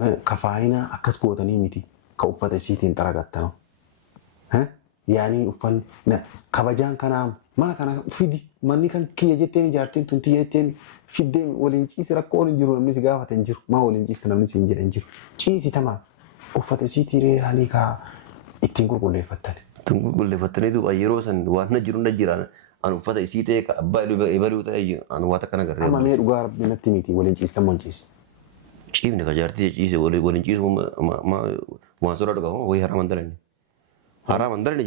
كفاينا أكس قوتني ميتي كوفة سيتين ترى ها يعني uffanni kabajaan kanaa mana kana fidi manni kan kiyya jetteen jaartiin tun tiyya jetteen fiddeen waliin ciisi rakkoon hin jiru namni si gaafate hin jiru maa waliin ciista namni si hin jedhe hin jiru ciisi tamaa uffata siitii reehanii kaa ittiin qulqulleeffattan. Ittiin qulqulleeffattanii duuba yeroo san waan na jiru na jiraan an uffata isii ta'e abbaa ibaluu ta'e an waata kana garree. Amma mee dhugaa rabbi natti miti waliin ciistan moo ciisi. Ciifne ka jaartii ciise waliin ciisu waan sodaa dhugaa wayii haraman dalani. Haraman dalani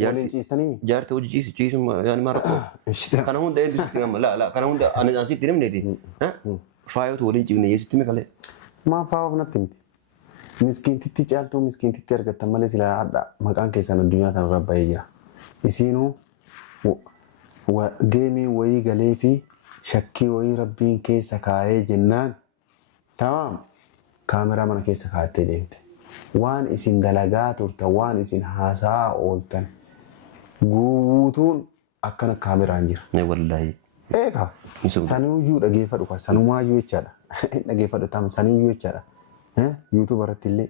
jaartii hojii ciisu yaani maa rakkoo. Kana hunda eenyu sitti amma laa kana hunda ani asitti himneeti. Faayota waliin ciifne yeesitti mikalee. Maa faayoof natti miti. Miskiintitti caaltuu miskiintitti argattan malee silaa hadha maqaan keessan addunyaa tanarra bahee jira. Isiinuu geemii wayii galee fi shakkii wayii rabbiin keessa kaayee jennaan tamaam kaameraa mana keessa kaayattee deemte. Waan isin dalagaa turtan waan isin haasaa ooltan guutuun akkana kaameraan jira. Ne wallaahi. Eegaa sanuuyyuu dhageeffadhu kan sanumaayyuu jechaadha. Dhageeffadhu tam saniiyyuu jechaadha. YouTube irratti illee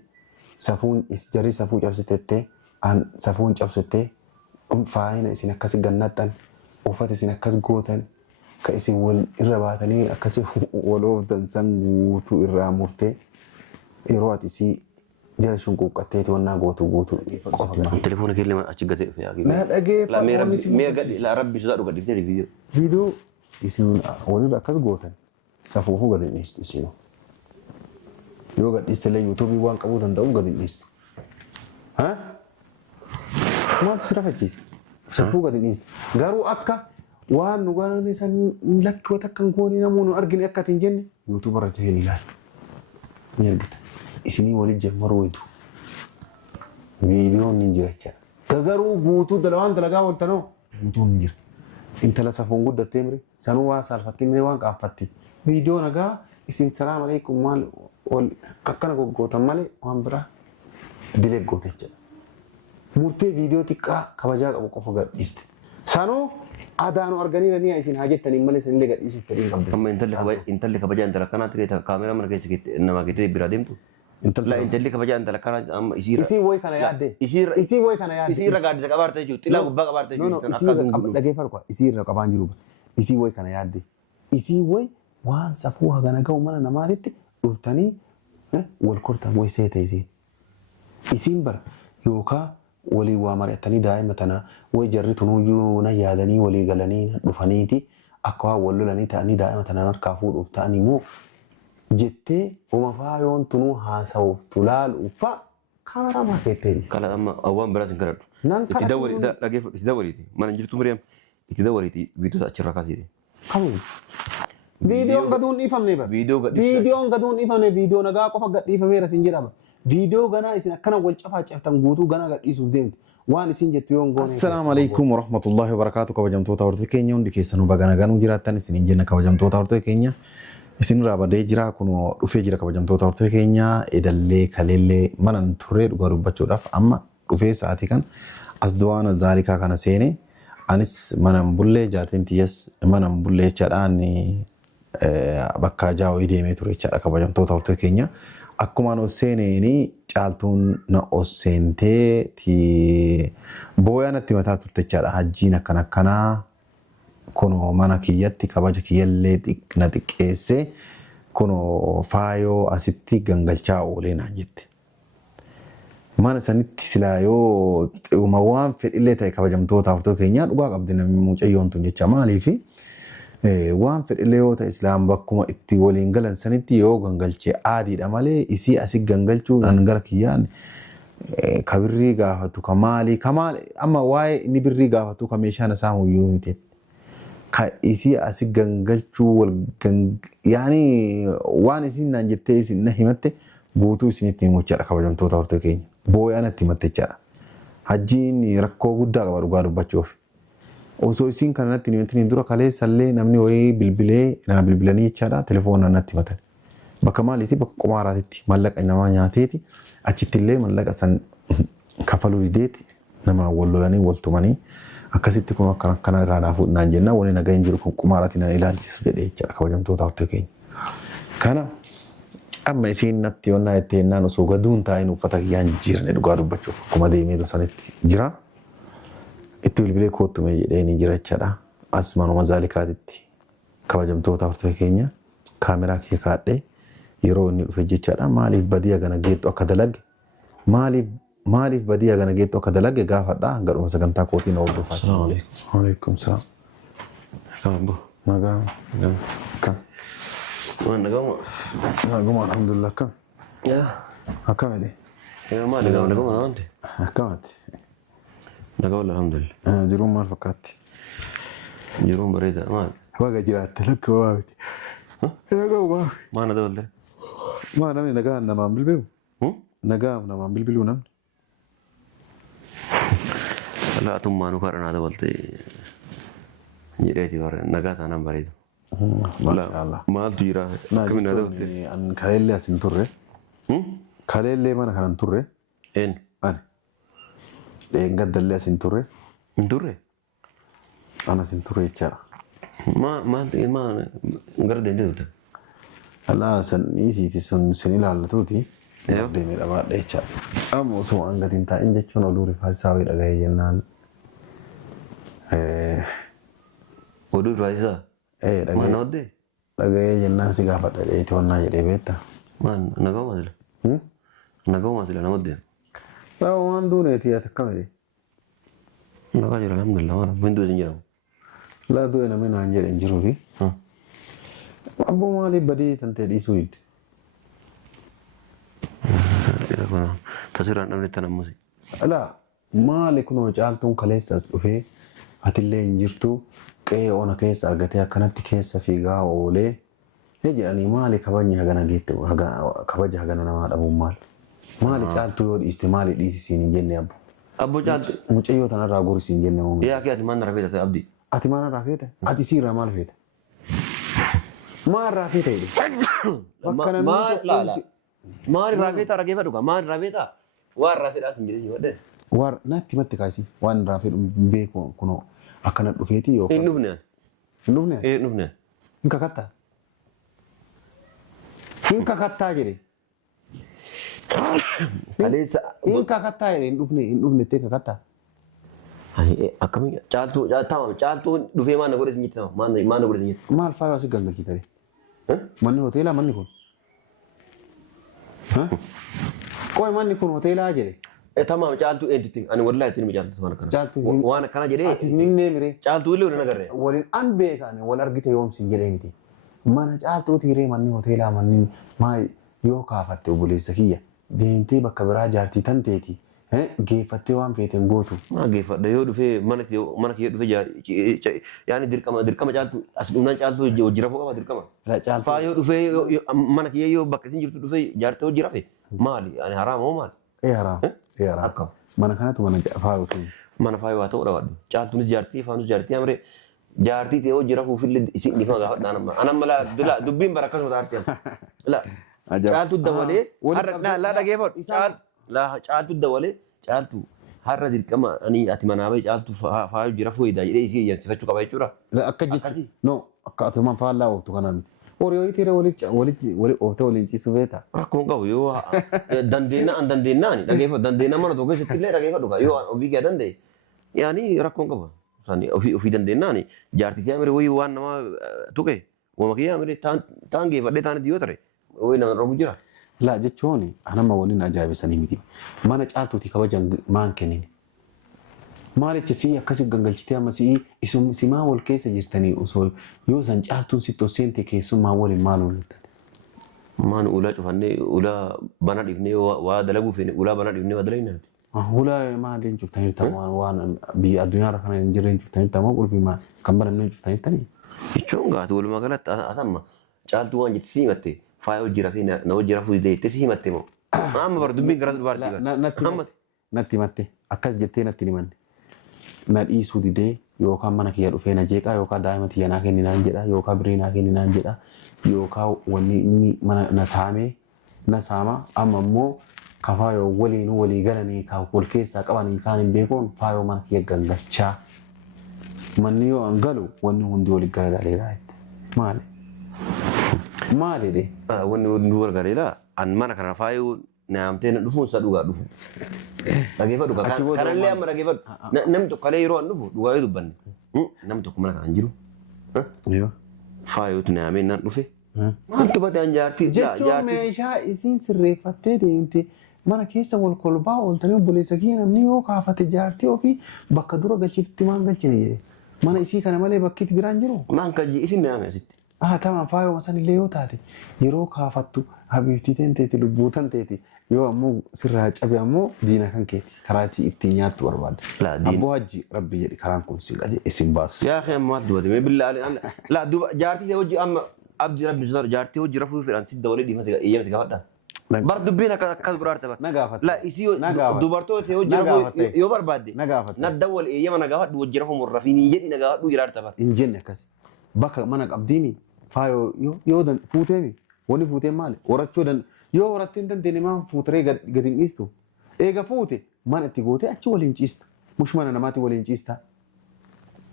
safuun jarri safuu cabsitettee safuun cabsittee faayina isin akkas gannaxxan uffata isin akkas gootan ka isin wal irra baatanii akkas wal ooftan san guutuu irraa murtee yeroo ati isii jala shunquuqqatteeti wannaa guutuu qofa. Telefoona keellee achi gatee dhufe yaa na dhageeffadhu. Mee gadi la rabbi sodaa dhuga dhiftee viidiyoo. Viidiyoo isin walirra akkas gootan safuufuu gadi dhiistu isinuu. Yoo gadhiistelee yuutuubii waan qabuu danda'u gadi dhiistu. Maaltu si rafachiise? Safuu gadi dhiistu. Garuu akka waan nu garaan isaan lakki wata akkan goonii namoonni argine akka hin jenne yuutuuba irra jaheen ilaali. Ni argita. Isinii waliin jammaruu waydu. Viidiyoon ni jira jechaadha. Garuu guutuu waan dalagaa ooltanoo guutuun ni jira. Intala safuun guddattee mire sanuu waa saalfattee mire waan qaaffatte. Viidiyoo nagaa isin salaam alaikum maal akkana goggootan malee waan biraa dilee goote jechuudha. Murtee viidiyoo xiqqaa kabajaa qabu qofa gadhiiste. Sanuu aadaanu arganiiranii isin haa jettanii malee sanillee gadhiisuuf fedhiin qabdu. Amma intalli kabajaa intala kanaa tiree kaameraa mana keessa namaa keessatti biraa deemtu. Intalli kabajaa intala kanaa amma isiirra. Isii wayi kana yaadde. Isii wayi kana yaadde. Isiirra gaaddisa qabaarte jechuudha. Xilaa gubbaa qabaarte jechuudha. Dhageeffadhu kwa isiirra qabaan jiru. Isii wayi kana yaadde. Isii wayi waan safuu hagana ga'u mana namaatitti dhuftanii wal kortan way seeta isiin bara yookaan walii waa mari'atanii daa'ima tana way jarri tunuyyuu na yaadanii walii galanii dhufaniiti akka waan wal lolanii ta'anii daa'ima tana harkaa fuudhuuf ta'anii moo jettee uma faayoon tunuu haasa'uuf tulaaluuf fa'a kaameraa maakeettee. Kala amma waan biraas hin kadhadhu. Itti dawwalii dhageeffadhu itti dawwaliiti mana jirtu Miriyaam itti dawwaliiti viidiyoo achirraa kaasiidhe. Kamuun. Viidiyoon gaduun dhiifamne bara. Viidiyoon gaduun dhiifamne viidiyoo nagaa qofa gadhiifameera sin jedhama. Viidiyoo ganaa isin akkana wal cafaacaftan guutuu ganaa gadhiisuuf deemte. Waan isin jettu yoon goone. Assalaamu alaikum warahmatullahi wabarakatuh kabajamtoota hordoftoota keenya hundi keessanuu baga nagaan jiraattan isin jenna kabajamtoota hordoftoota keenya. Isin raabadee jira kun dhufee jira kabajamtoota hordoftoota keenya edallee kaleellee manan ture dhugaa dubbachuudhaaf amma dhufee sa'aatii kan as du'aana zaalikaa kana seene anis manan bullee jaartiin tiyyas manan bullee jechaadhaan bakka jaawii deemee ture jechaadha kabajamtoota hordoftoota keenya. Akkuma oseeneeni caaltuun na oseentee booyaa natti mataa turte jechaadha. Hajjiin akkanaa kuno mana kiyyatti kabaja kiyyallee na xiqqeessee kuno faayoo asitti gangalchaa oolee naan jette. Mana sanitti silaa yoo waan fedhillee ta'e kabajamtoota hordoftoota keenyaa dhugaa qabdi namni mucayyoon tun jecha maaliifi waan fedhillee yoo ta'e islaam bakkuma itti waliin galan sanitti yoo gangalchee aadiidha malee isii asii gangalchuu nan gara kiyyaan kabirrii gaafatu kamaali amma waa'ee inni birrii gaafatu ka meeshaan isaa huyyuu miti ka isii asii gangalchuu wal yaani waan isiin naan jettee isin na himatte guutuu isinitti himuchaadha kabajamtoota hordoftoota keenya booyaa natti himatte jechaadha. Hajjiin rakkoo guddaa qaba dhugaa dubbachuuf. Osoo isiin kanatti niyotiin dura kaleessallee namni wayii bilbilee na bilbilanii jechaadha telefoona natti himatan. Bakka maaliiti bakka qumaaraatitti mallaqa namaa nyaateeti achitti illee mallaqa san kafaluu dideeti nama wal lolanii wal tumanii akkasitti kun akkana irraa naafuu naan jenna wani nagaa hin jiru kun qumaaraatti na ilaalchisu jedhee jechaadha kabajamtoota hordoftoota keenya. Kana Amma isiin natti yoonnaa itti hennaan osoo gaduun taa'in uffata kiyyaan jirne dhugaa dubbachuuf akkuma deemee sanitti jira. Itti bilbilee koottume jedhee ni jira jechaadha. As manuma zaalikaatitti kabajamtoota hortee keenya kaameraa kee kaadhee yeroo inni dhufe jechaadha. Maaliif badii hagana geettu akka dalage maaliif badii hagana geettu akka dalage gaafadha. Gadhuma sagantaa kootii na hordofaa. Assalamu alaikum salaam. Kambo. Nagaa. Kam. Waan nagama. Naguma alhamdulillah kam. Ya. Akkamide. Maa nagama waanti. Akkamati. Nagama alhamdulillah. Jiruun maal fakkaatti? Jiruun bareeda maal? Waga jiraatte lakka waamti. Nagaa waamti. Maana dabalte? Maa namni nagaa namaan bilbilu? Nagaa namaan bilbilu namni? Laatummaa nu kadhanaa dabalte jedheeti warreen nagaa taanaan bareedu. Maaltu jira? Akkamiin na dabalte? An kaleellee as hin turre. Kaleellee mana kanan turre. Een? Ani. Dheengaddallee as hin turre. Hin turre? An as hin turre jechaadha. Maal gara deemtee turte? Alaa san dhiisiiti sun sin ilaallatuuti. Deemee dhabaadha jechaadha. Amma osoo an gadi hin taa'in jechuun oduu rifaasaa wayii dhaga'ee jennaan. Oduu rifaasaa? Maana waddee? Dhaga'ee jennaan si gaafadha dheetii wannaa jedhee beekta. Maan nagawuma sila? Nagawuma sila nama waddee? Waan duuneeti ati akkamide? Nagaa jira alhamdulillah maana binduu isin jedhamu. Laa du'e namni naan jedhe hin jiruuti. Abboo maaliif badii tantee dhiisuu hidde? Tasirraan dhabne tan ammas. Alaa maali kunoo caaltuun kaleessas dhufee atillee hin jirtu qe'ee ona keessa argatee akkanatti keessa fiigaa oolee jedhanii maali kabajni hagana geette kabaja hagana namaa dhabuun maali? Maali caaltuu yoo dhiiste maali dhiisisiin hin jenne abbo? Abbo caaltu. Mucayyoo tanarraa gorisiin jenne moo? Yaa kee ati maal narraa feeta ta'e abdii? Ati maal narraa feeta? Ati siirraa maal feeta? Maal irraa feeta jedhe? Maal laala? Maal irraa feeta rageeffa dhuga? Maal irraa feeta? Waan irraa feedhaas hin jedhesi wadde? Waan natti matti kaasi waan irraa feedhu beeku kunoo akkana dhufeeti yookaan. Hin dhufne. Hin dhufne? Hin dhufne. Hin kakattaa? Hin kakattaa jedhe? Kaleessa. Hin kakattaa jedhe hin dhufne itti kakattaa? Akkamiin caaltuu dhufee maal na godhe isin jetti maal na godhe isin jetti? Maal faayaa asii gangalchitanii? Manni hoteelaa manni kun? Qoy manni kun hoteelaa jedhe? Tamaam caaltuu eenyutti ani wallahi itti nimi caaltuu waan akkana. Caaltuu waan akkana jedhee. Ati hinnee miree? Caaltuu illee waliin agarree. Waliin an beekan wal argite yoomsin jedhee miti. Mana caaltuu tiiree manni hoteelaa manni maa yoo kaafatte obboleessa kiyya deemtee bakka biraa jaartii tan teeti. Geeffattee waan feeteen gootu. Maa geeffadha yoo dhufee mana kiyya dhufee yaani dirqama caaltuu as dhumnaan caaltuu hojii rafuu qaba dirqama. Faa yoo dhufee mana kiyya yoo bakka isin jirtu dhufee jaartii hojii rafe maali ani haraama moo maali? Haraam. Haraam. Mana kanatu mana faayuutu. Mana faayuu haa ta'u dhawadhu. Caaltuunis jaartii faanus jaartii amree jaartii ta'ee hojii rafuufillee isin dhiifama gaafadhaan amma. Anamma laa dubbiin bara akkasuma taartii amma. Laa caaltuu dabalee har'a laa dhageeffadhu. Caaltuu dabalee caaltuu har'a dirqama ani ati manaa bahe caaltuu faayuu jira fooyidaa jedhee isii eeyyamsifachuu qaba jechuudha. Akka jechuun no akka ati man faallaa ooftu kanaa miti. Horii tiiree walitti ooftee waliin ciisu beektaa. Rakkoon qabu yoo dandeennaan dhageeffatu dandeennaan mana tokko keessatti illee dhageeffatu yoo ofii kee danda'e yaani rakkoon qaba. Ofii dandeennaan jaartii kee amire wayii waan nama tuqe wama kee amire taan geeffadhee taanitti yoo tare wayii nama rogu jira. Laa jechuun anama waliin ajaa'ibsanii miti. Mana caaltuuti kabajan maan kennin. Maalicha si akkasi gangalchitee amma si maa wal keessa jirtanii osoo yoo san caaltuun si tosseente keessummaa waliin maal oolatan. Maan ulaa cufannee ulaa bana dhifnee waa dalaguu feene ulaa bana dhifnee waa dalaguu naati. Ulaa maaliin cuftanii tamaa waan biyya addunyaarra kana hin jirreen cuftanii tamaa qulfii maa kan banamnee cuftanii tanii. Jechuun gaatu walumaa galatti atamma caaltuu waan jetti si himatte faaya hojii rafee na hojii rafuu jettee si himatte moo. Amma bar dubbiin garas dubaartii. Natti himatte akkas jettee natti himanne. Na dhiisuu didee yookaan mana kiyya dhufee na jeeqaa yookaan daa'ima kiyya naa kenni naan jedha yookaan birii naa kenni naan jedha yookaan wanni inni mana na saama amma immoo kafaa yoo waliin walii galanii wal keessaa qabanii kaan hin beekuun faayoo mana kiyya gangalchaa manni yoo an galu wanni hundi walii galagaleedha maali? Maali de? Wanni hundi walii galagaleedha. an mana kana faayuu naamtee na dhufuun isa dhugaa dhufu. Dhageeffadhu kanallee amma dhageeffadhu. Namni tokko kalee yeroo an dhufu dhugaa yoo dubbanne. Namni tokko mana kana hin jiru. Faayuutu naamee nan dhufe. Maaltu badaan jaartii? Jechuun meeshaa isiin sirreeffattee deemte mana keessa wal kolbaa ooltanii obboleessa kiyya namni yoo kaafate jaartii ofii bakka dura galchifti maan galchine jedhe. Mana isii kana malee bakki biraan jiru. Maan kajji isin naame asitti. Tamaan faayuma sanillee yoo taate yeroo kaafattu habiibtii teeti lubbuu teeti yoo ammoo sirraa cabe ammoo diina kan keeti karaatii ittiin nyaattu barbaadde. Abboo hajji rabbi jedhi karaan kun sin qaje isin baas. Yaa akhi ammaa duwwate mee billaa laa duba jaartii hojii amma abdi rabbi sotar jaartii hojii rafuu fedhan sidda walii dhiifama iyyaama si gaafadha. Bar dubbiin akkas guraarte bar. Na gaafate. Laa isii dubartoota hojii rafuu yoo barbaadde. Na gaafate. Nadda wal iyyaama na gaafadhu hojii rafuu murrafiin jedhi na gaafadhu jiraarte bar. Hin jenne akkas. Bakka mana qabdiini faayoo yoo fuuteemi wani fuuteen maali? Horachuu yoo horattee hin dandeenye maan fuutaree gadi hin dhiistu. Eega fuute mana itti gootee achi waliin ciista. Mush mana namaatti waliin ciista.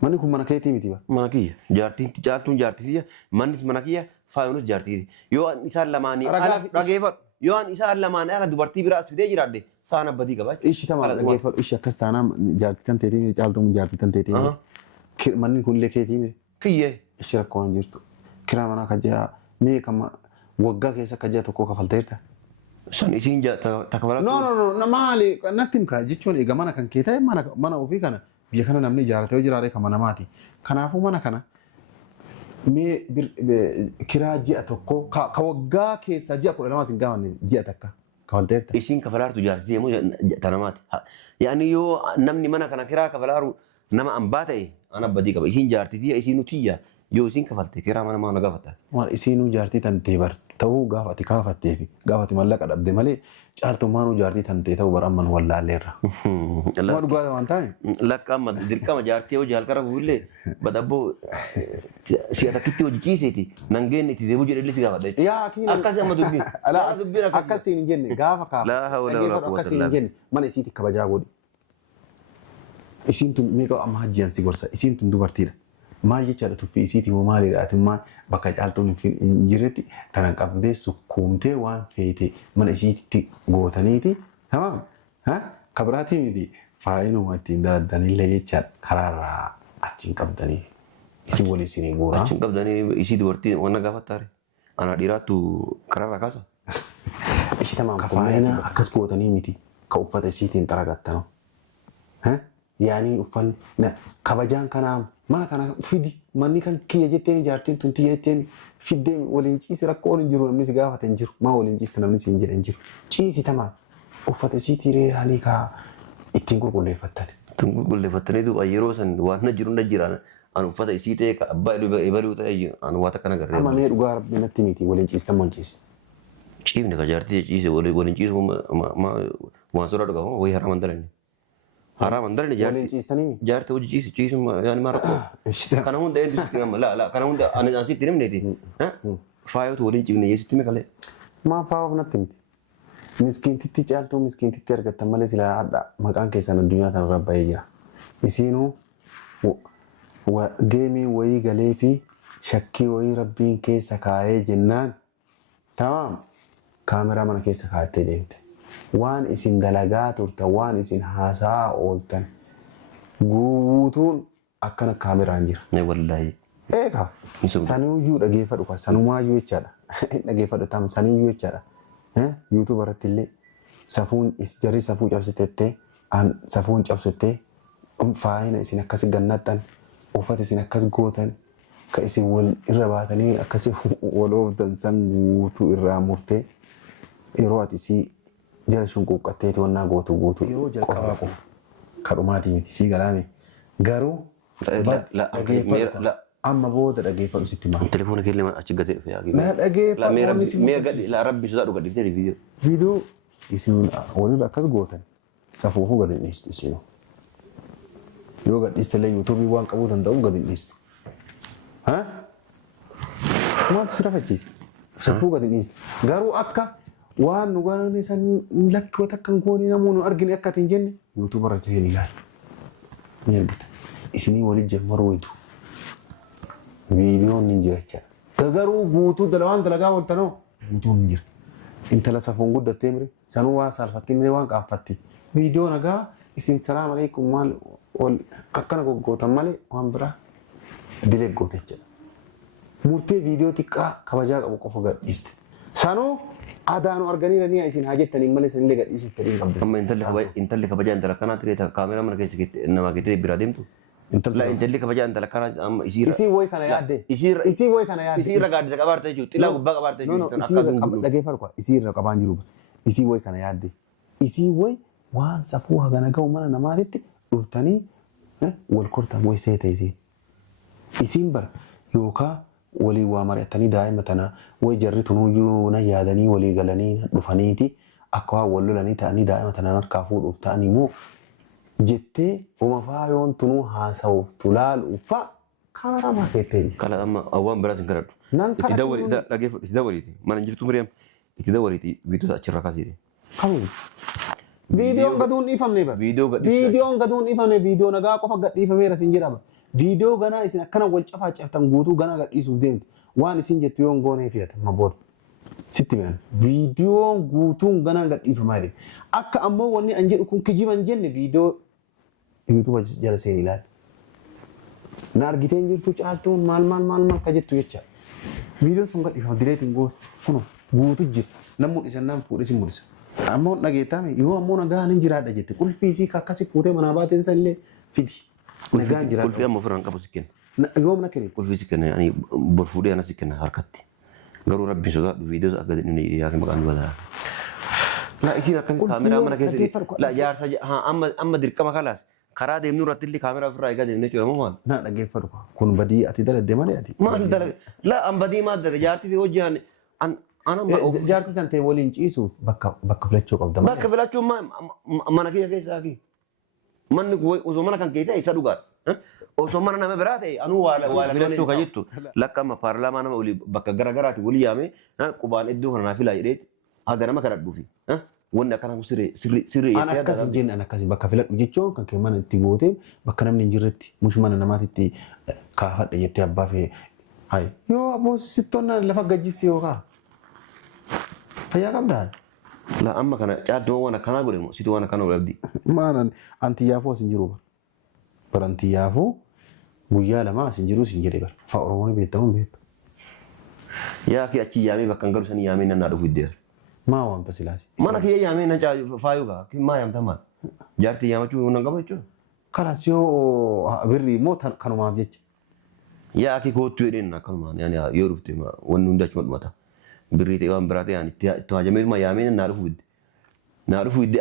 Manni kun mana keetii miti ba. Mana kiyya. Jaartiin caaltuun jaartii kiyya. Mannis mana kiyya faayoonis jaartii. Yoo isaan lamaanii dhageeffadhu. Yoo isaan lamaanii ala dubartii biraa as fidee jiraadde saan abbaatii qaba. Ishi tamaa dhageeffadhu. Ishi akkas taanaan jaartii tan teetii caaltuun jaartii tan teetii. Manni kunillee keetii miti. Kiyyee. Ishi rakkoo hin jirtu. Kiraa manaa kajjaa mee kama waggaa keessa kajjaa tokko kafalteerta. Sun isiin takabala. No maali natti himka jechuun egaa mana kan kee ta'e mana ofii kana biyya kana namni ijaarratee jiraate kan mana maati. Kanaafuu mana kana mee kiraa ji'a tokko ka waggaa keessa ji'a 12 hin gaafanne ji'a takka kafalteerta. Isiin kafalaartu jaartii immoo tanamaati. Yaani yoo namni mana kana kiraa kafalaaru nama ambaa ta'e ana abbaatii qaba. Isiin jaartii isiin nutiyya. Yoo isin kafalte kiraa mana maana gaafata. Waan isinuu jaartii tantee bar ta'uu gaafati kaafattee fi gaafati mallaqa dhabde malee caaltummaanuu jaartii tantee ta'uu bar amman wallaalleerra. Waan dhugaa waan ta'e. Lakka amma dirqama jaartii hojii halkara buullee badabboo si'a takkitti hojii ciiseeti nangeen itti deebi'u jedhee si gaafadha. Akkasii amma dubbiin. Akkasiin hin jenne gaafa kaafa. Akkasiin hin jenne mana isiiti kabajaa godhi. Isiin tun meeqa amma hajjiyaan si gorsa isiin tun dubartiidha. Maal jechaadha tuffii isiiti moo maalidha atimmaan bakka caaltuun hin jirretti tanan qabdee sukkuumtee waan feete mana isiitti gootaniiti tamam kabiraatii miti faayinuma ittiin daladdanillee jechaadha karaarraa achiin qabdanii isin walii isinii guuraa. Achiin qabdanii isii dubartii wanna gaafattaare ana dhiiraattu karaarraa kaasa. Ishii tamaam faayina akkas gootanii miti ka uffata isiitiin xaragattanu. Yaani uffanni kabajaan kanaa mana kana fidi manni kan kiyya jetteen jaartiin tun tiyya jetteen fiddee waliin ciisi rakkoo waliin jiru namni si gaafate hin jiru maa waliin ciiste namni si hin jedhe hin jiru ciisi tamaa uffata isii tiiree haalii kaa ittiin qulqulleeffattan. Ittiin qulqulleeffattanii duuba yeroo san waan na jiru na jiraan an uffata isii ta'e ka abbaa ebaluu ta'e an waan akkana garree. Amma mee dhugaa rabbi natti miti waliin ciistan moo ciisi. Ciifne ka jaartii ciise waliin ciisu waan sodaa dhugaa wayii haraman dalani. Haram andalni jaartii hojii ciisu yaani marakko. Kana hunda eenyutti amma la kana hunda ani asitti nimneeti. Faayatu waliin ciifne yeesitti mee kalee. Maa faayoof natti miti. Miskiintitti caaltuu miskiintitti argattan malee silaa adda maqaan keessan addunyaa tanarra bahee jira. Isiinuu geemii wayii galee fi shakkii wayii rabbiin keessa kaayee jennaan tamaam kaameraa mana keessa kaayattee deemte. Waan isin dalagaa turtan waan isin haasaa ooltan guutuun akkana kaameraan jira. Ne wallahi. Eegaa saniyyuu dhageeffadhu kan sanumaayyuu jechaadha. Dhageeffadhu tam saniyyuu jechaadha. YouTube irratti illee safuun jarri safuu cabsitettee safuun cabsitee faayina isin akkas gannaxxan uffata isin akkas gootan ka isin wal irra baatanii akkas wal ooftan san guutuu irraa murtee yeroo ati isii jala shunquuqqatteeti wannaa gootu guutuu yeroo jalqabaa qofa kadhumaatii miti sii galaame garuu amma booda dhageeffadhu sitti maal. Telefoona keellee achi gatee dhufe yaaqii. Na dhageeffadhu. Mee gadi la rabbi sodaa dhuga dhiftee viidiyoo. Viidiyoo isin walirra akkas gootan safuufuu gadi dhiistu isin. Yoo gadi dhiistellee yuutuubii waan qabuu danda'u gadi dhiistu. Maaltu si rafachiise? Safuu gadi dhiistu. Garuu akka waan nu garaan san lakkoota akkan goonii namoonni argine akka hin jenne yuutuuba irratti hin ilaalu. Ni argita. Isinii waliin jammaruu waytu. Viidiyoon ni jira jechuudha. Garuu guutuu waan dalagaa waltanoo guutuun ni jira. intala safuun guddattee mire sanuu waa saalfatti mire waan qaaffatti viidiyoo nagaa isin salaam alaikum maal ol akkana goggootan malee waan biraa dilee goote jedha murtee viidiyoo xiqqaa kabajaa qabu qofa gadhiiste sanuu aadaanu arganiiranii isin haa jettanii malee sanillee gadhiisuuf fedhiin qabdu. Amma intalli kabajaa intala kanaa tiree kaameraa mana keessa namaa keettee biraa deemtu. Intalli kabajaa intala kanaa amma isii way kana yaadde isii way kana yaadde isii irra gaaddisa qabaarte jechuudha xilaa gubbaa qabaarte jechuudha. Dhageeffatu kwa isii irra qabaan jiru isii way kana yaadde isii way waan safuu hagana ga'u mana namaatitti dhuftanii wal kortan way seeta isiin bara yookaan walii waa mari'atanii daa'ima tana way jarri tunuyyuu na yaadanii walii galanii dhufaniiti akka waa wal lolanii ta'anii daa'ima tana harkaa fuudhuuf ta'anii moo jettee uma faayoon tunuu haasa'uuf tulaalu fa kameraa maakeettee kala amma awwaan biraas hin kadhadhu itti dawwali dhageeffadhu itti dawwaliiti mana jirtu miriyaam itti dawwaliiti viidiyoo achirra kaasiidhe. Kamuun viidiyoon gaduun dhiifamne bara viidiyoon gaduun dhiifamne viidiyoo nagaa qofa gadhiifameera sin jedhama. Viidiyoo ganaa isin akkana wal cafaa caftan guutuu ganaa gadhiisuuf deemtu waan isin jettu yoon goonee fiyatan mabooda sitti mi'an viidiyoon guutuun ganaa gadhiifamaa jiru akka ammoo wanni an jedhu kun kijiban jenne viidiyoo yuutuuba jala seen ilaali na argiteen jirtu caaltuun maal ka jettu jecha viidiyoon sun gadhiifama direetiin kun guutu jira namni mul'isannaan fuudhee si mul'isa ammoo dhageettame yoo ammoo nagaa hin jiraadha jette qulfiisii akkasi fuutee manaa baateen sanillee fidi. Nagaan jiraatu. Kulfi amma ofirraan qabu sikken. Yoom na kenni. Kulfi sikken ani borfuudhee ana sikken harkatti. Garuu rabbiin sodaadhu viidiyoo akka inni yaake maqaan badaa. La isiin akkan kaameraa mana keessa la jaarsa amma dirqama kalaas karaa deemnu irratti illee kaameraa ofirraa eegaa deemnee jechuudha moo maal? Na dhaggeeffatu kun badii ati daladde malee ati. Maal dalage? La an badii maal dalage jaartii hojii jaartii tan ta'e waliin ciisuuf bakka filachuu qabda. Bakka filachuu mana kiyya keessaa kiyya. Manni osoo mana kan kee ta'e isa dhugaadha. Osoo mana nama biraa ta'e anuu waa filachuu kan jettu lakka amma paarlaamaa nama olii bakka garagaraati walii yaamee qubaan iddoo kana naa filaa jedhee haga nama kadhadhuufi. Wanni akkana sirrii an akkas hin jenne an akkasi bakka filadhu jechuun kan kee mana itti gootee bakka namni hin jirretti mushi mana namaatitti kaafadhe jettee abbaa fi hayi yoo abboo sittoonnaan lafa gajjisi yookaan fayyaa qabdaa. La amma kana caaltuu waan akkanaa godhe moo situ waan akkanaa godhe. Maanan antiyyaafoo asin jiru bara antiyyaafoo guyyaa lama asin jiru sin jedhe bara fa oromoon beektamuun beektu. Yaa fi achi yaamee bakka galu sanii yaamee nan dhaadhuuf iddee. Maa waamta silaasi. Mana kiyya yaamee nan faayuu gaa maa yaamta maal jaartii yaamachuu nan qaba jechuudha. Kanaas yoo birrii immoo kanumaaf jecha. Yaa ki kootu jedheen akkanumaan yoo dhufte wanni hundi achuma dhumata. Birrii ta'e waan biraa ta'e itti hajamee yaamee naa dhufu idde. Naa dhufu idde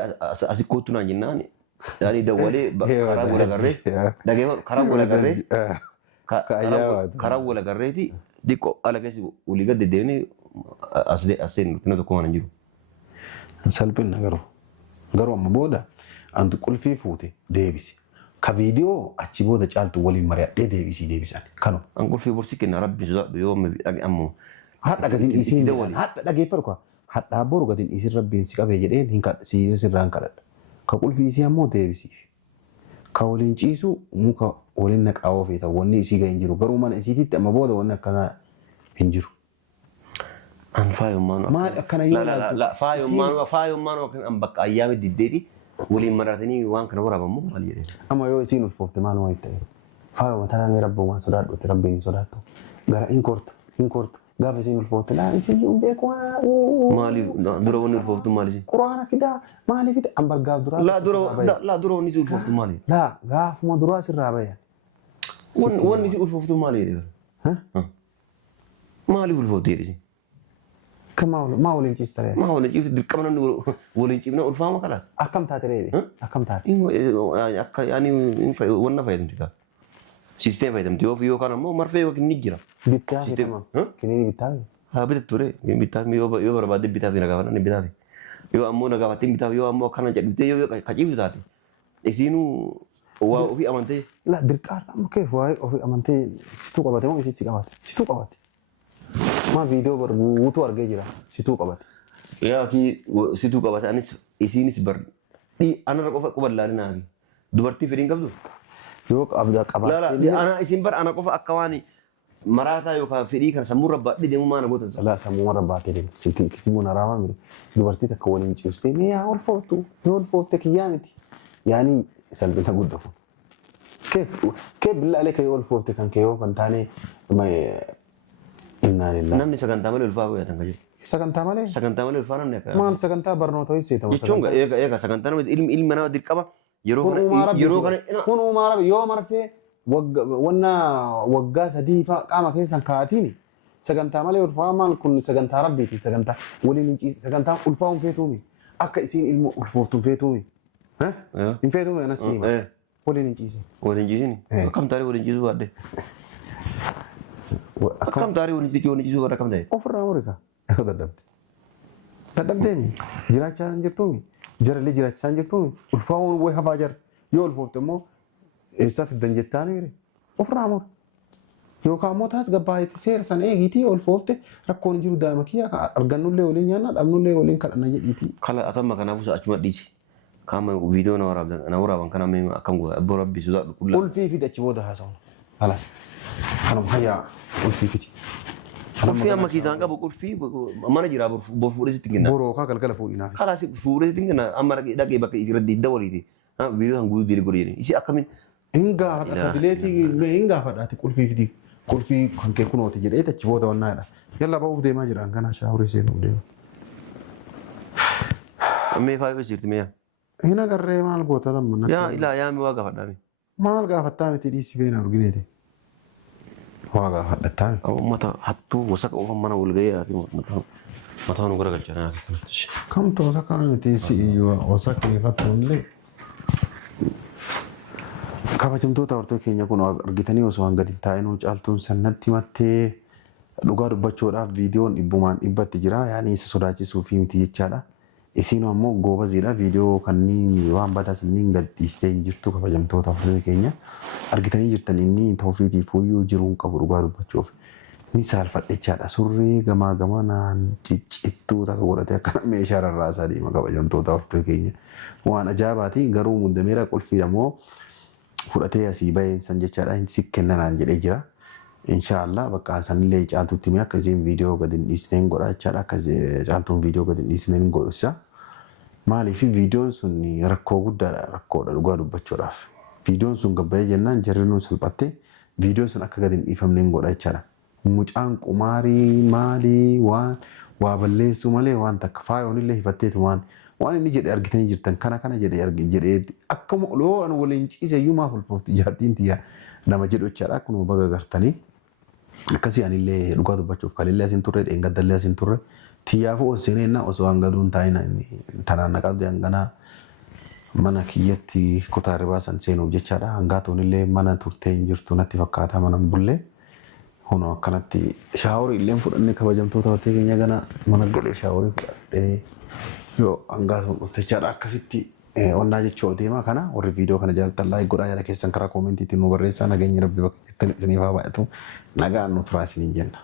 asi kootu naan jennaan yaani dawwalee karaa gola garree dhageeffatu karaa gola garree karaa gola garreeti diqqoo ala keessi olii gad deddeemnee aseen kana tokko waan hin jiru. Salphina garuu amma booda antu qulfii fuute deebisi. Ka viidiyoo achi booda caaltu waliin mari'adhee deebisan kanu. An qulfii bursi kenna rabbi sodaadhu yoo ammoo. Hadda gadin isin hadda dhageeffatu kwa hadda boru gadin isin rabbiin si qabee jedheen hin kadha si sirraan kadhadha. Ka qulfii isii ammoo deebisiif. Ka waliin ciisu muka waliin naqaawoo feeta wanni isii ga'in jiru garuu mana isiititti amma booda wanni akkanaa hin jiru. An faayummaan maal akkana yoo ilaaltu faayummaan an bakka ayyaami diddeeti waliin maratanii waan kana waraabamu maal jedhee. Amma yoo isiin ulfoofte maal waan ta'e faayuma tanaa rabbumaan sodaadhuutti rabbiin sodaattu gara hin korta. Gaafa isin ulfoofte laa isin hin beeku maaliif dura wanni ulfooftu maaliif quraana fidaa maaliif fida an bargaaf duraa laa dura wanni isin ulfooftu maaliif laa gaafuma duraa sirraa bayan wanni isin ulfooftu maaliif maaliif ulfooftu jedhisi maa waliin ciistare maa waliin ciistu dirqama namni waliin ciifna ulfaama kalaati akkam taate reebe akkam taate akka yaani wanna fayyadamti kaa Sistem fayyadamti yoo kaan ammoo marfee yookiin ni jira. Bittaa fitama. Kiniini bittaa. Haa bitatu ture. Bittaa yoo barbaade bittaa fi nagaa fana bittaa. Yoo ammoo nagaa fatiin bittaa yoo ammoo akkana jedhutee yoo kaciiftu taate. Isiinuu waa ofii amantee. La dirqaa amma keef waa ofii amantee situu qabate moo isitti qabate? Situu qabate. Maa viidiyoo guutuu argee jira situu qabate. Yaa ki situu qabate anis isiinis bar anarra qofa quballaan naafi. Dubartii fedhiin qabdu. Yoo qabda qabaate. Ana isin bar ana qofa akka waan maraataa yookaan fedhii kan sammuu rabbaadhi deemu maana gootan sana. Salaa sammuu warra baatee deemu. Sikimuun haraama miti. Dubartii takka waliin ciibsitee mee yaa ol fooftu mee ol foofte kiyyaa miti. Yaani salphina guddaa kun. Keef billaalee kan ol foofte kan kee yoo kan taane innaa lillahi. Namni sagantaa malee ulfaa godhatan kan jiru. Sagantaa malee? Sagantaa malee ulfaa namni akka. Maal sagantaa barnoota hojjeetamu? Jechuun eega sagantaa namni ilmi namaa dirqama yeroo kana kun uumaa yoo marfee waggaa sadii qaama keessan kaatiin sagantaa malee ulfaa maal kun sagantaa rabbiiti sagantaa waliin hin ciisi sagantaa ulfaa hin feetuumi akka isiin ilma ulfooftu hin feetuumi. Hin feetuumi anas hima. Waliin hin ciisi. Waliin ciisini. Akkam taaree waliin ciisuu baadde. Akkam taaree waliin ciisuu baadde akkam ta'e. Ofirraa murika. Dadhabde. Dadhabdeemi. Jiraachaa hin jirtuumi. Jarallee jiraachisaa hin jirtuumi. Ulfaa way hafaa jara. Yoo ulfoofte immoo eessa fiddan jettaani mire. Ofirraa mur. Yookaan immoo taas gabbaayetti seera sana eegiitii ulfoofte rakkoon jiru daa'ima kiyya argannullee waliin nyaanna dhabnullee waliin kadhanna jedhiitii. Kala atamma kanaafuu achuma dhiisi. Kama viidiyoo na waraaban kana mee akkam godha abboo rabbi sudaa dhukkula. Ulfii fi achi booda haasa'uun. Halas. Kanuma hayyaa ulfii fiti. Ulfii amma kiisaan qabu ulfii mana jiraa fuudhee sitti kenna. Boroo kaa galgala fuudhinaa. Kalaas fuudhee sitti kenna amma dhaqee bakka irratti hidda waliiti. Viidiyoo kan guutuu jedhe godhe jedhe. Isi akkamiin. Hin gaafadha dileetii hin gaafadhaati ulfii fiti. Ulfii kan kee kunooti jedhee achi booda wannaadha. Yalla ba'uuf deemaa jiraan kana shaaworii seenuuf deema. Mee faayifee jirti mee yaa. Hin agarree maal goota tamma. Yaa ilaa yaa mee waa gaafadhaa. Maal gaafattaa miti dhiisi feena argineeti. Waa gaafadhattaa miti. Uummata hattuu wasaqa oofan mana walgahii ati mataa nu garagalchaa. Kamtu wasaqa miti si'iyyuu wasaqni fattuunillee. Kabajamtoota hortoo keenya kun argitanii osoo hin gadi taa'inuu caaltuun sannatti mattee dhugaa dubbachuudhaaf viidiyoon dhibbumaan dhibbatti jira. Yaani isa sodaachisuu fi miti jechaadha. Isiin ammoo goobaziidha. Viidiyoo kanneen waan badaa sanniin gadhiistee hin jirtu kabajamtoota hortoo keenya. Argitanii jirtan inni ta'uufiitiif iyyuu jiruun qabu dhugaa dubbachuuf. Ni saalfadhechaadha. Surree gamaa gamanaan ciccittuu takka godhatee akkana meeshaa rarraasaa deema kabajamtoota hortoo keenya. Waan ajaa'ibaati garuu muuddameera qulfiidhamoo fudhatee asii baheen san jechaadha hin si kennanaan jedhee jira. Inshaallah bakka sanillee caaltuutti mee akkasiin viidiyoo gadi hin dhiisneen godha jechaadha akka caaltuun viidiyoo gadi hin dhiisneen godhisa. Maaliif viidiyoon sun rakkoo guddaadha rakkoodha dhugaa dubbachuudhaaf. Viidiyoon sun gabbayee jennaan jarri nuun salphattee viidiyoon sun akka gadi hin dhiifamneen godha jechaadha. Mucaan qumaarii maalii waa balleessuu malee waan takka faayoonillee hifatteetu waan inni jedhe argitanii jirtan kana jedhee akkuma yoo an waliin ciise iyyuu maaf ulfoofti jaartiin tiyya nama jedhu jechaadha akkuma baga gartanii akkasii anillee dhugaa dubbachuuf kalillee asin turre dheengaddallee asin turre tiyyaafu oseeneenna osoo hangaduun taa'ina tanaan naqabde hanganaa mana kiyyatti kutaa ribaasan seenuuf jechaadha hangaatuunillee mana turtee hin jirtu natti fakkaata mana bullee hono akkanatti shaaworii illee fudhannee kabajamtoota hortee keenya gana mana galee shaaworii fudhadhee yoo hangaatuun dhuftechaadha akkasitti onnaa jechuu deemaa kana warri viidiyoo kana jaalatan laayik godhaa yaada keessan karaa koomentiitiin nu barreessaa nageenyi rabbi bakka jirtan isiniif haa baay'atu nagaan nu turaa isiniin jenna.